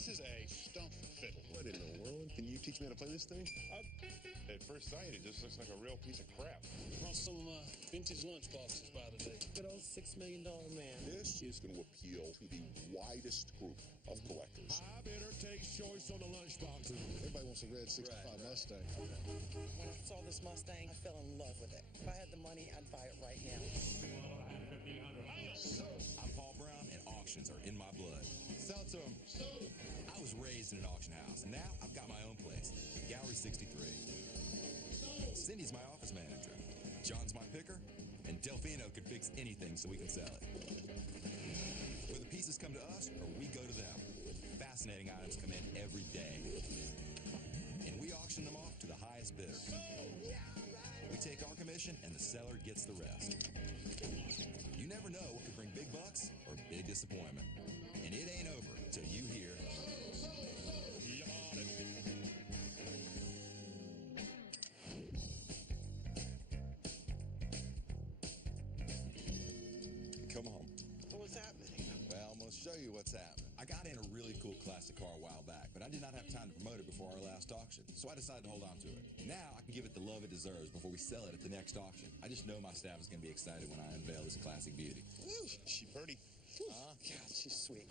This is a stump fiddle. What in the world? Can you teach me how to play this thing? At first sight, it just looks like a real piece of crap. Brought some of my vintage lunchboxes by today. Good old $6 million man. This is going to appeal to the widest group of collectors. I better take choice on the lunchbox. Everybody wants a red 65 Mustang. When I saw this Mustang, I fell in love with it. If I had the money, I'd buy it right now. I'm Paul Brown, and auctions are in my blood. Sell it to them. I was raised in an auction house, and now I've got my own place, Gallery 63. Cindy's my office manager. John's my picker, and Delfino can fix anything so we can sell it. Whether pieces come to us or we go to them, fascinating items come in every day. And we auction them off to the highest bidder. We take our commission, and the seller gets the rest. You never know what could bring big bucks or big disappointment. And it ain't over till you hear... Come on. What's happening? Well, I'm going to show you what's happening. I got in a really cool classic car a while back, but I did not have time to promote it before our last auction, so I decided to hold on to it. Now I can give it the love it deserves before we sell it at the next auction. I just know my staff is going to be excited when I unveil this classic beauty. Woo. She pretty. God, she's sweet.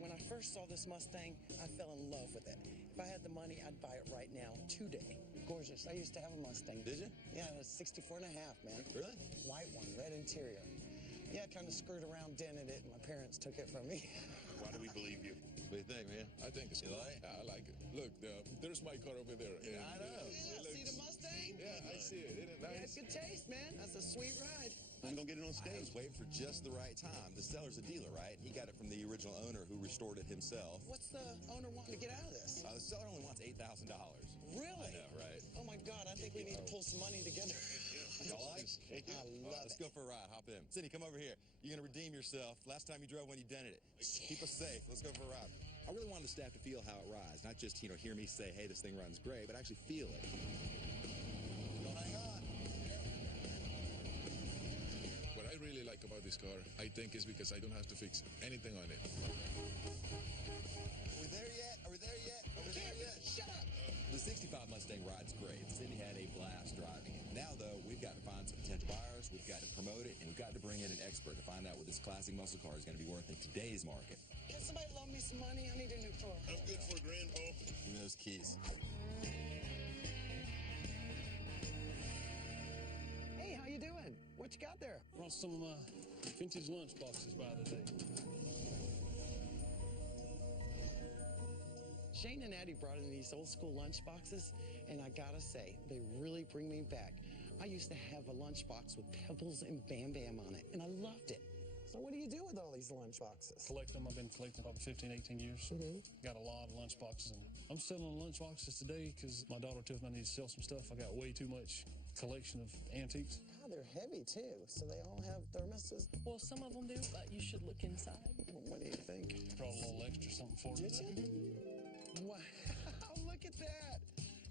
When I first saw this Mustang, I fell in love with it. If I had the money, I'd buy it right now, today. Gorgeous. I used to have a Mustang. Did you? Yeah, it was 64 and a half, man. Really? White one, red interior. Yeah, I kind of screwed around, dented it, and my parents took it from me. Why do we believe you? What do you think, man? I think it's cool. Like? I like it. Look, there's my car over there. Yeah, I know. Yeah, see the Mustang? Yeah, I see it. Isn't it Yeah, nice? it's good taste, man. That's a sweet ride. I'm going to get it on I stage. was waiting for just the right time. The seller's a dealer, right? He got it from the original owner who restored it himself. What's the owner wanting to get out of this? The seller only wants $8,000. Really? I know, right? Oh, my God. I think we need to pull some money together. Y'all like? I love Let's it. go for a ride. Hop in. Cindy, come over here. You're going to redeem yourself. Last time you drove one, you dented it. Keep us safe. Let's go for a ride. I really wanted the staff to feel how it rides, not just, hear me say, hey, this thing runs great, but actually feel it. Don't hang on. What I really like about this car, I think, is because I don't have to fix anything on it. Are we there yet? Are we there yet? Are we there yet? Shut up! The 65 Mustang rides great. Cindy had a blast driving it. Now, though, we've got to find some potential buyers, we've got to promote it, and we've got to bring in an expert to find out what this classic muscle car is going to be worth in today's market. Can somebody loan me some money? I need a new car. I'm good for a grand, Paul. Give me those keys. Hey, how you doing? What you got there? Brought some of my vintage lunchboxes by today. Shane and Addie brought in these old school lunch boxes, and I gotta say, they really bring me back. I used to have a lunchbox with Pebbles and Bam Bam on it, and I loved it. So what do you do with all these lunch boxes? Collect them. I've been collecting probably 15, 18 years. Got a lot of lunch boxes, and I'm selling lunch boxes today because my daughter tells me I need to sell some stuff. I got way too much collection of antiques. Oh, they're heavy, too, so they all have thermoses. Well, some of them do, but you should look inside. What do you think? Brought a little extra something for you. Did you? Wow, look at that.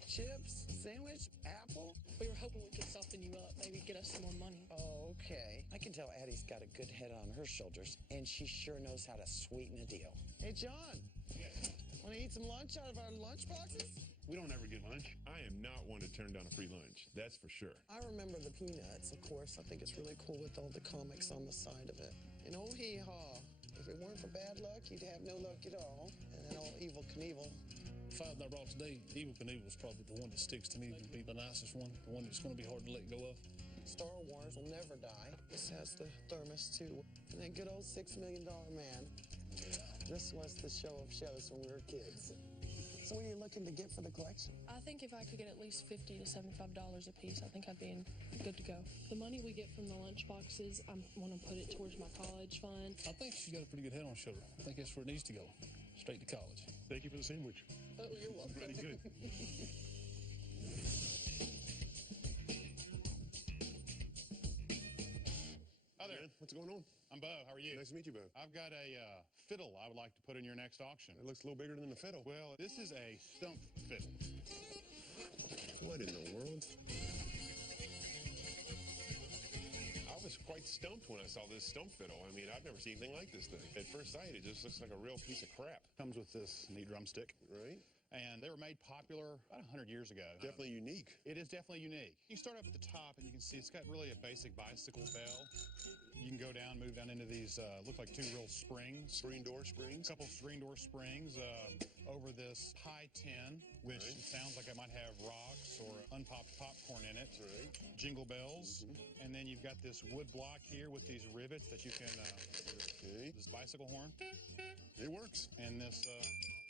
Chips, sandwich, apple. We were hoping we could soften you up, maybe get us some more money. Oh, okay. I can tell Addie's got a good head on her shoulders, and she sure knows how to sweeten a deal. Hey, John. Yes. Want to eat some lunch out of our lunch boxes? We don't ever get lunch. I am not one to turn down a free lunch. That's for sure. I remember the Peanuts, of course. I think it's really cool with all the comics on the side of it. And oh, hee-haw. If it weren't for bad luck, you'd have no luck at all. And then old Evel Knievel. The five that I brought today, Evel Knievel is probably the one that sticks to me, would be the nicest one, the one that's going to be hard to let go of. Star Wars will never die. This has the thermos, too. And that good old $6 million man. Yeah. This was the show of shows when we were kids. So what are you looking to get for the collection? I think if I could get at least $50 to $75 a piece, I think I'd be good to go. The money we get from the lunch boxes, I want to put it towards my college fund. I think she's got a pretty good head on her shoulder. I think that's where it needs to go, straight to college. Thank you for the sandwich. Oh, you're welcome. Pretty good. Hi there. What's going on? I'm Bo. How are you? Nice to meet you, Bo. I've got a fiddle I would like to put in your next auction. It looks a little bigger than the fiddle. Well, this is a stump fiddle. What in the world? quite stumped when I saw this stump fiddle. I mean, I've never seen anything like this thing. At first sight, it just looks like a real piece of crap. Comes with this neat drumstick. Right? And they were made popular about 100 years ago. Definitely unique. It is definitely unique. You start up at the top, and you can see it's got really a basic bicycle bell. You can go down, move down into these, look like two real springs. Screen door springs? A couple screen door springs over this high tin, which sounds like it might have rocks or unpopped popcorn in it. Right. Jingle bells. And then you've got this wood block here with these rivets that you can, this bicycle horn. It works. And this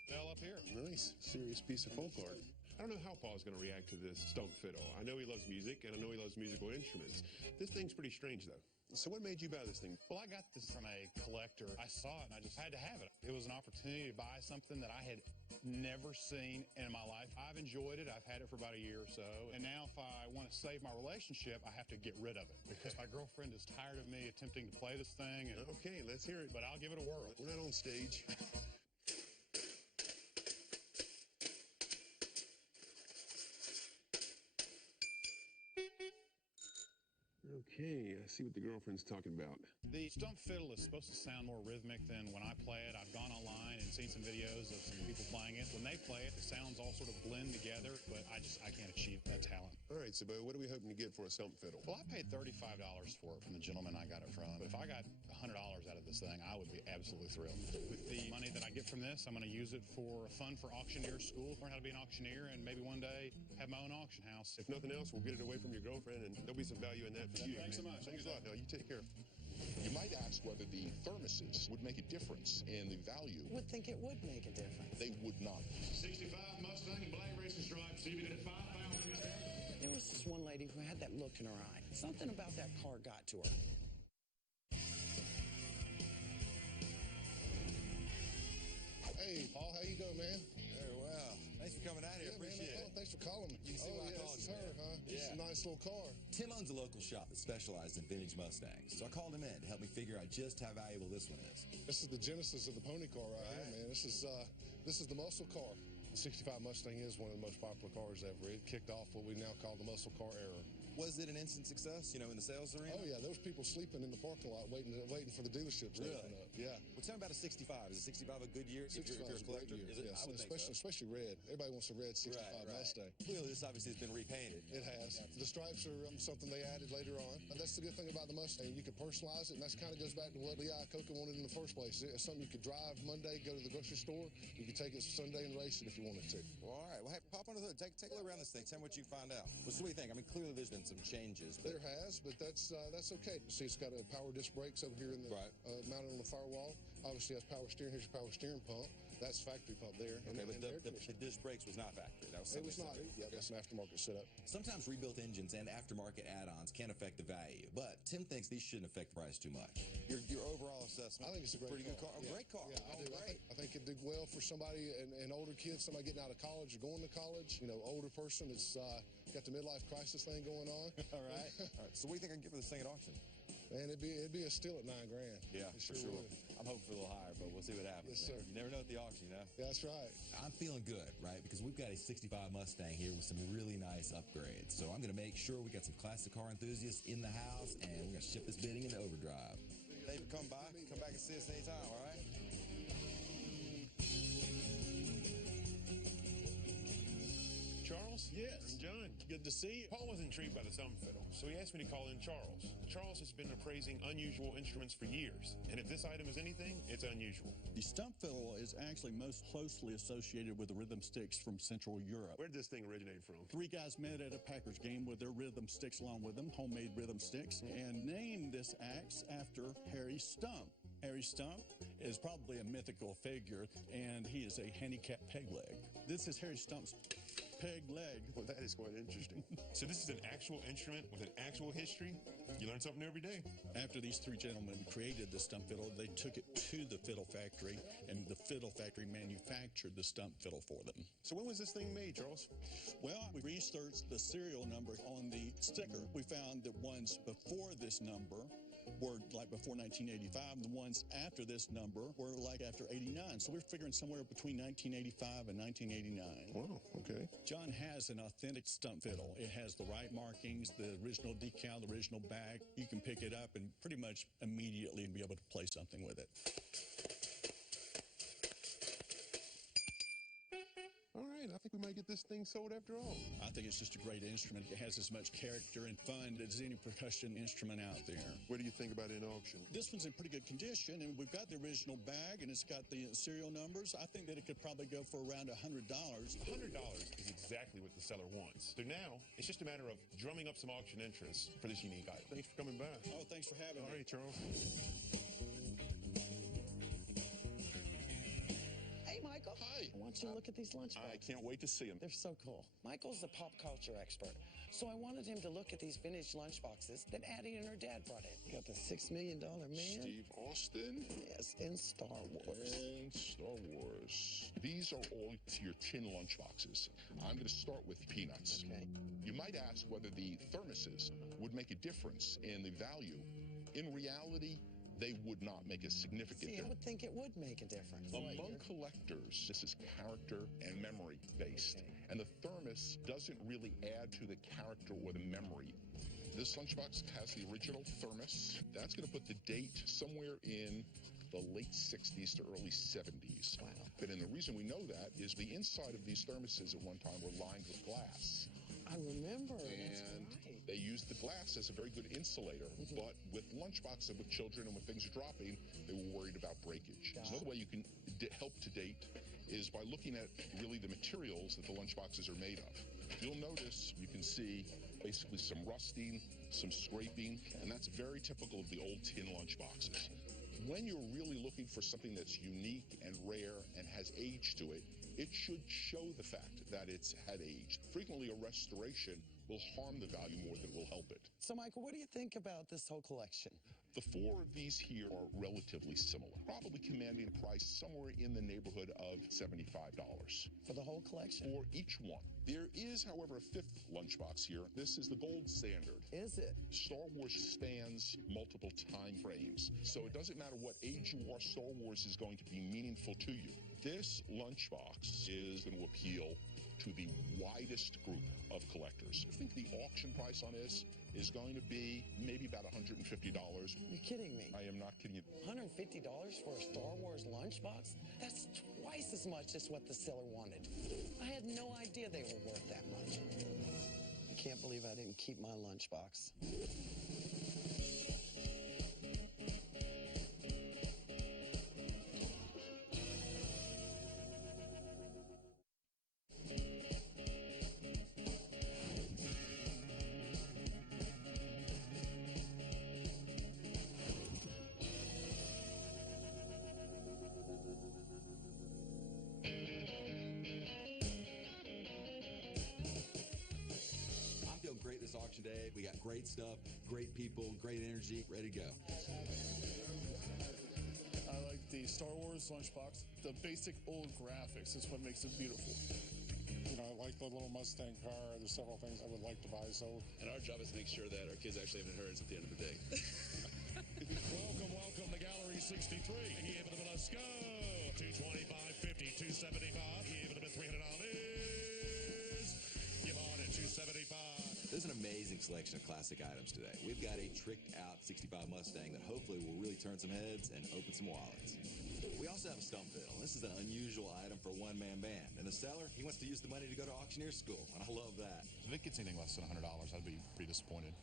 bell up here. Nice. Serious piece of folk art. I don't know how Paul's going to react to this stump fiddle. I know he loves music, and I know he loves musical instruments. This thing's pretty strange, though. So what made you buy this thing? Well, I got this from a collector. I saw it, and I just had to have it. It was an opportunity to buy something that I had never seen in my life. I've enjoyed it. I've had it for about a year or so. And now if I want to save my relationship, I have to get rid of it because my girlfriend is tired of me attempting to play this thing. And, okay, let's hear it. But I'll give it a whirl. We're not on stage. Okay, I see what the girlfriend's talking about. The stump fiddle is supposed to sound more rhythmic than when I play it. I've gone online and seen some videos of some people playing it. When they play it, the sounds all sort of blend together, but I can't achieve that talent. All right, so what are we hoping to get for a stump fiddle? Well, I paid $35 for it from the gentleman I got it from. But if I got $100 out of this thing, I would be absolutely thrilled. With the money that I get from this, I'm going to use it for fun for auctioneer school, learn how to be an auctioneer, and maybe one day have my own auction house. If nothing else, we'll get it away from your girlfriend, and there'll be some value in that for you. Thanks so much. Thanks a lot. Now, you take care. You might ask whether the thermoses would make a difference in the value. I would think it would make a difference. They would not. 65 Mustang, black racing stripes, CV'd at 5,000. There was this one lady who had that look in her eye. Something about that car got to her. Hey, Paul, how you doing, man? Very well. Thanks for coming out here. Appreciate it. Thanks for calling me. You can see why I called this is you, her, man. huh? This is a nice little car. Tim owns a local shop that specializes in vintage Mustangs, so I called him in to help me figure out just how valuable this one is. This is the genesis of the pony car right here, man. This is the muscle car. The 65 Mustang is one of the most popular cars ever. It kicked off what we now call the muscle car era. Was it an instant success, in the sales arena? Oh, yeah. There was people sleeping in the parking lot waiting for the dealerships to open up. Yeah. Well, tell me about a 65. Is a 65 a good year? 65 if you're a collector? Is it? Yes, I would think so. Especially red. Everybody wants a red 65 Mustang. Clearly, this obviously has been repainted. It has. The stripes are something they added later on. That's the good thing about the Mustang. You can personalize it, and that kind of goes back to what Lee Iacocca wanted in the first place. It's something you could drive Monday, go to the grocery store. You could take it Sunday and race it if you wanted to. Well, all right. Well, hey, pop on the hood. Take a look around this thing. Tell me what you find out. Well, so what do you think? I mean, clearly there's been some changes. There has, but that's okay. See, it's got a power disc brakes over here in the mounted on the firewall. Obviously, has power steering. Here's your power steering pump. That's factory pump there. Okay, but the disc brakes was not factory. That was it was not. Yeah, that's an aftermarket setup. Sometimes rebuilt engines and aftermarket add-ons can affect the value, but Tim thinks these shouldn't affect the price too much. Your overall assessment? I think it's a pretty good car. Yeah. Great car. Yeah, I do. I think it did well for somebody, an older kid, somebody getting out of college or going to college. Older person. It's got the midlife crisis thing going on. All right. All right. So what do you think I can get for this thing at auction? Man, it'd be a steal at $9,000. Yeah, for sure. I'm hoping for a little higher, but we'll see what happens. Yes, sir. You never know at the auction, That's right. I'm feeling good, right? Because we've got a 65 Mustang here with some really nice upgrades. So I'm going to make sure we got some classic car enthusiasts in the house, and we're going to ship this bidding into overdrive. Thank you for coming by. Come back and see us anytime, all right? Charles? Yes. I'm John. Good to see you. Paul was intrigued by the stump fiddle, so he asked me to call in Charles. Charles has been appraising unusual instruments for years, and if this item is anything, it's unusual. The stump fiddle is actually most closely associated with the rhythm sticks from Central Europe. Where did this thing originate from? Three guys met at a Packers game with their rhythm sticks along with them, homemade rhythm sticks, and named this axe after Harry Stump. Harry Stump is probably a mythical figure, and he is a handicapped peg leg. This is Harry Stump's peg leg. Well, that is quite interesting. So this is an actual instrument with an actual history? You learn something every day. After these three gentlemen created the stump fiddle, they took it to the fiddle factory, and the fiddle factory manufactured the stump fiddle for them. So when was this thing made, Charles? Well, we researched the serial number on the sticker. We found that ones before this number were like before 1985. The ones after this number were like after 89. So we're figuring somewhere between 1985 and 1989. Wow, okay. John has an authentic stump fiddle. It has the right markings, the original decal, the original bag. You can pick it up and pretty much immediately be able to play something with it. All right, I think we might get this thing sold after all. I think it's just a great instrument. It has as much character and fun as any percussion instrument out there. What do you think about it in auction? This one's in pretty good condition, and we've got the original bag, and it's got the serial numbers. I think that it could probably go for around $100. $100 is exactly what the seller wants. So now, it's just a matter of drumming up some auction interest for this unique item. Thanks for coming by. Oh, thanks for having me. All right, Charles. Michael. Hi. I want you to look at these lunchboxes. I can't wait to see them. They're so cool. Michael's a pop culture expert, so I wanted him to look at these vintage lunchboxes that Addie and her dad brought in. You got the $6 Million Man. Steve Austin. Yes, and Star Wars. And Star Wars. These are all your tin lunchboxes. I'm going to start with peanuts. Okay. You might ask whether the thermoses would make a difference in the value. In reality, they would not make a significant difference. I would think it would make a difference. Among collectors, this is character and memory based. Okay. And the thermos doesn't really add to the character or the memory. This lunchbox has the original thermos. That's going to put the date somewhere in the late 60s to early 70s. Wow. And the reason we know that is the inside of these thermoses at one time were lined with glass. I remember. And they used the glass as a very good insulator. But with lunchboxes and with children and with things dropping, they were worried about breakage. So another way you can help to date is by looking at really the materials that the lunchboxes are made of. You'll notice, you can see basically some rusting, some scraping, and that's very typical of the old tin lunchboxes. When you're really looking for something that's unique and rare and has age to it, it should show the fact that it's had aged. Frequently, a restoration will harm the value more than it will help it. So, Michael, what do you think about this whole collection? The four of these here are relatively similar, probably commanding a price somewhere in the neighborhood of $75. For the whole collection? For each one. There is, however, a fifth lunchbox here. This is the gold standard. Is it? Star Wars spans multiple time frames, so it doesn't matter what age you are, Star Wars is going to be meaningful to you. This lunchbox is going to appeal to the widest group of collectors. I think the auction price on this is going to be maybe about $150. You're kidding me. I am not kidding you. $150 for a Star Wars lunchbox? That's twice as much as what the seller wanted. I had no idea they were worth that much. I can't believe I didn't keep my lunchbox. Auction day. We got great stuff, great people, great energy, ready to go. I like the Star Wars lunchbox. The basic old graphics is what makes it beautiful. You know, I like the little Mustang car. There's several things I would like to buy, so. And our job is to make sure that our kids actually have inheritance at the end of the day. Welcome to Gallery 63. Give it a bit, let's go. 225.50, 275. Give it a bit, $300. You bought it, 275. There's an amazing selection of classic items today. We've got a tricked out 65 Mustang that hopefully will really turn some heads and open some wallets. We also have a stump fiddle. This is an unusual item for a one-man band. And the seller, he wants to use the money to go to auctioneer school. And I love that. If it gets anything less than $100, I'd be pretty disappointed.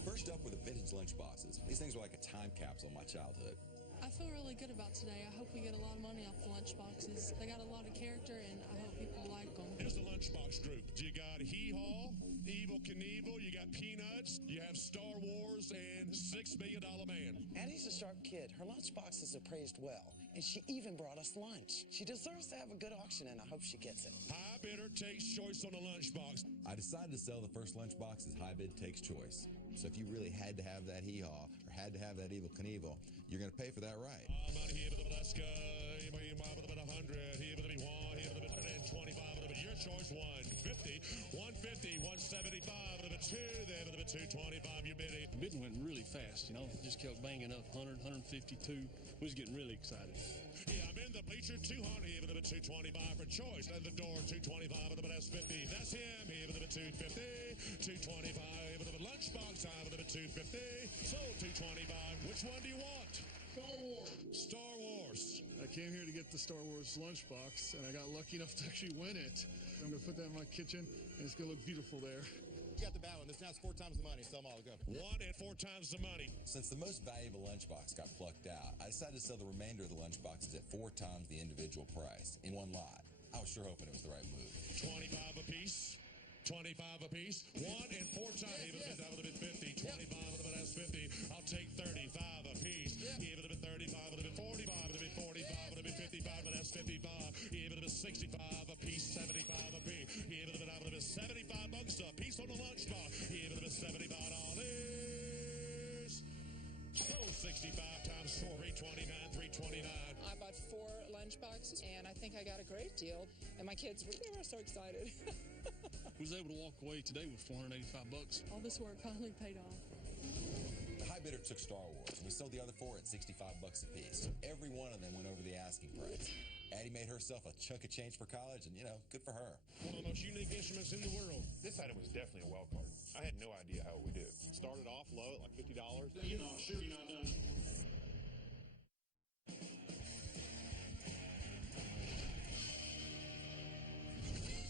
First up were the vintage lunchboxes. These things are like a time capsule of my childhood. I feel really good about today. I hope we get a lot of money off the lunchboxes. They got a lot of character, and I hope people like them. Here's the lunchbox group. You got Hee-Haw, Evel Knievel, you got Peanuts, you have Star Wars, and $6 Million Man. Addie's a sharp kid. Her lunchboxes are praised well, and she even brought us lunch. She deserves to have a good auction, and I hope she gets it. High bidder takes choice on the lunchbox. I decided to sell the first lunchbox as high bid takes choice. So if you really had to have that Hee-Haw or had to have that Evel Knievel, you're going to pay for that right. I'm out here with the let's go. $100, here with the $1, here with the $125, your choice, $150, $150, $175, $2, there with the $225, you bid it. Bidding went really fast, you know. Just kept banging up 100, 152. We was getting really excited. Yeah, I'm in the bleacher, 200, even a bit 225 for choice. At the door, 225, a bit S50. That's him, even a bit 250. 225, even a bit lunchbox, even a bit 250. So 225, which one do you want? Star Wars. Star Wars. I came here to get the Star Wars lunchbox, and I got lucky enough to actually win it. I'm going to put that in my kitchen, and it's going to look beautiful there. You got the bad one. This now is 4 times the money. Sell them all. Go. 1 and 4 times the money. Since the most valuable lunchbox got plucked out, I decided to sell the remainder of the lunchboxes at 4 times the individual price in one lot. I was sure hoping it was the right move. 25 apiece. 25 apiece. 1 and 4 times. Even if it's a bit 50. 25 of the bit S50. I'll take 35 apiece. Even if it's 35, a bit 45, a bit 45, a bit 55, but that's 55. Even if it's 65 apiece, 75 apiece. Even if it's $75 a piece on the lunchbox. Even if it's $75. So 65 times 4, 329, 329. I bought 4 lunch boxes, and I think I got a great deal. And my kids they were so excited. We was able to walk away today with $485. All this work finally paid off. The high bidder took Star Wars, and we sold the other 4 at $65 a piece. Every one of them went over the asking price. Addie made herself a chunk of change for college, and, good for her. One of the most unique instruments in the world. This item was definitely a wild card. I had no idea how it would do. Started off low at like $50. Sure you're not done.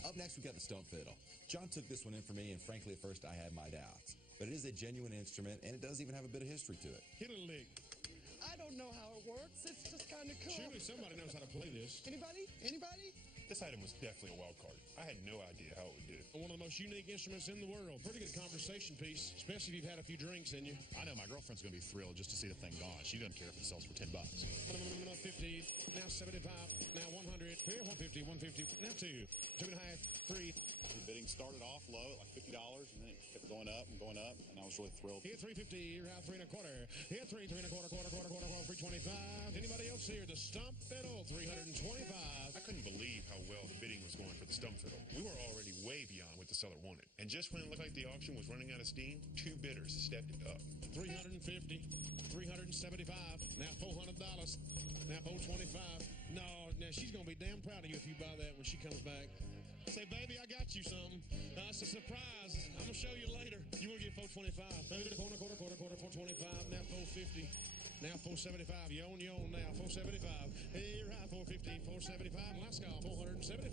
Up next, we got the stump fiddle. John took this one in for me, and frankly, at first, I had my doubts. But it is a genuine instrument, and it does even have a bit of history to it. Hit a lick. I don't know how it works. It's just kind of cool. Surely somebody knows how to play this. Anybody? Anybody? This item was definitely a wild card. I had no idea how it would do. One of the most unique instruments in the world. Pretty good conversation piece, especially if you've had a few drinks in you. I know my girlfriend's going to be thrilled just to see the thing gone. She doesn't care if it sells for $10. 50, now 75, now 100, here 150, 150, now 2, 2.5, 3. The bidding started off low at like $50, and then it kept going up, and I was really thrilled. Here 350, here out 3 1/4, here 3, 3 1/4, quarter, 325. Anybody else here? The stump fiddle, 325. I couldn't believe how well the bidding was going for the stump fiddle. We were already way beyond what the seller wanted. And just when it looked like the auction was running out of steam, 2 bidders stepped it up. 350, 375, now $400, now $425. No, now she's going to be damn proud of you if you buy that when she comes back. Say, baby, I got you something. It's a surprise. I'm going to show you later. You want to get $425. Maybe the quarter, 425, now $450. Now $475, you own now, $475. Hey, right, $450, $475, last call, $475.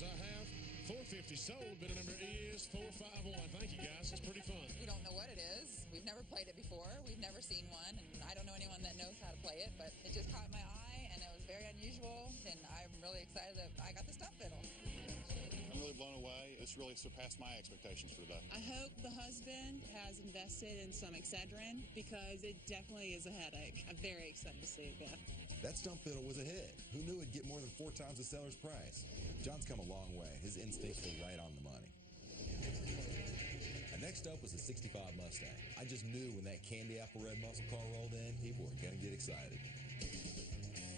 I have $450 sold, bidder number is 451. Thank you, guys, it's pretty fun. We don't know what it is. We've never played it before. We've never seen one, and I don't know anyone that knows how to play it, but it just caught my eye, and it was very unusual, and I'm really excited that I got the stump fiddle. I'm really blown away. This really surpassed my expectations for today. I hope the husband has invested in some Excedrin because it definitely is a headache. I'm very excited to see it go. That stump fiddle was a hit. Who knew it'd get more than 4 times the seller's price? John's come a long way. His instincts were right on the money. And next up was the 65 Mustang. I just knew when that candy apple red muscle car rolled in, people were going to get excited.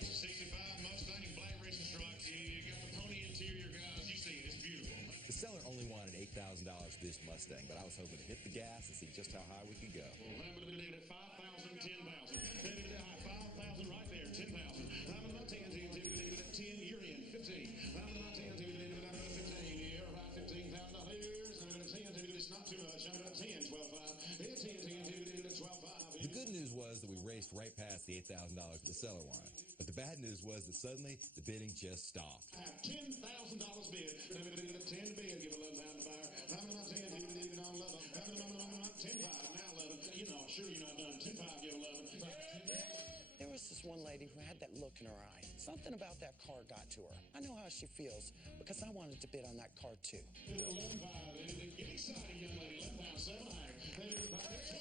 65 Mustang, black racing stripes. You got the pony interior, guys. You see it, it's beautiful. The seller only wanted $8,000 for this Mustang, but I was hoping to hit the gas and see just how high we could go. 5,000, 10,000. 5,000 right there, 10,000. I'm not 10, 10, you're in, 15. I'm not 10, 15, you're right, $15,000. It's not too much. I'm at 10, 12,500. 10, 12,500. The good news was that we raced right past the $8,000 the seller wanted. But the bad news was that suddenly the bidding just stopped. I have $10,000 bid. 10 bid, give $11,000 fire. I'm not 10, give it on 11. I'm not 10, 5, now 11. Sure you're not done. 10, 5, give 11. There was this one lady who had that look in her eye. Something about that car got to her. I know how she feels because I wanted to bid on that car too. 11,500. Get excited, young lady. 11,700. $12,000.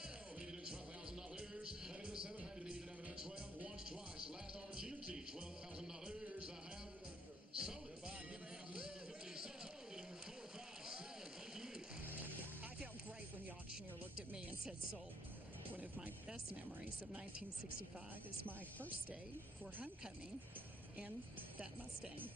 700. 12 once, twice. Last opportunity. $12,000. I have sold it. 750. So sold it. 4, 5, 7. Thank you. I felt great when the auctioneer looked at me and said sold. One of my best memories of 1965 is my first day for homecoming in that Mustang.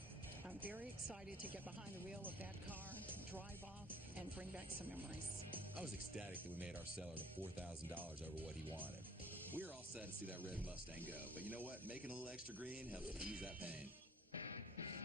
I'm very excited to get behind the wheel of that car, drive off, and bring back some memories. I was ecstatic that we made paid our seller to $4,000 over what he wanted. We were all sad to see that red Mustang go, but you know what? Making a little extra green helps ease that pain.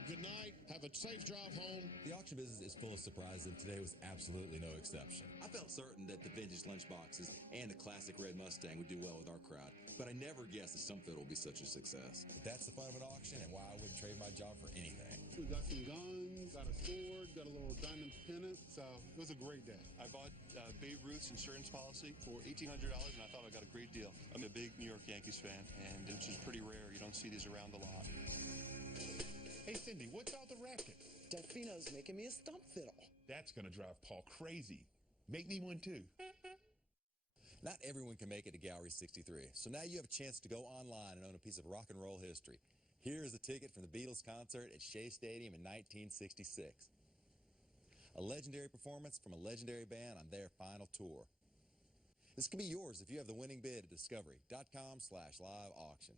Good night. Have a safe drive home. The auction business is full of surprises, and today was absolutely no exception. I felt certain that the vintage lunchboxes and the classic red Mustang would do well with our crowd, but I never guessed the Stumpfiddle would be such a success. But that's the fun of an auction and why I wouldn't trade my job for anything. We got some guns, got a sword, got a little diamond pennant, so it was a great day. I bought Babe Ruth's insurance policy for $1,800, and I thought I got a great deal. I'm a big New York Yankees fan, and this is pretty rare. You don't see these around a lot. Hey, Cindy, what's all the racket? Delfino's making me a stump fiddle. That's going to drive Paul crazy. Make me one, too. Not everyone can make it to Gallery 63, so now you have a chance to go online and own a piece of rock and roll history. Here is a ticket from the Beatles concert at Shea Stadium in 1966. A legendary performance from a legendary band on their final tour. This could be yours if you have the winning bid at discovery.com/live auction.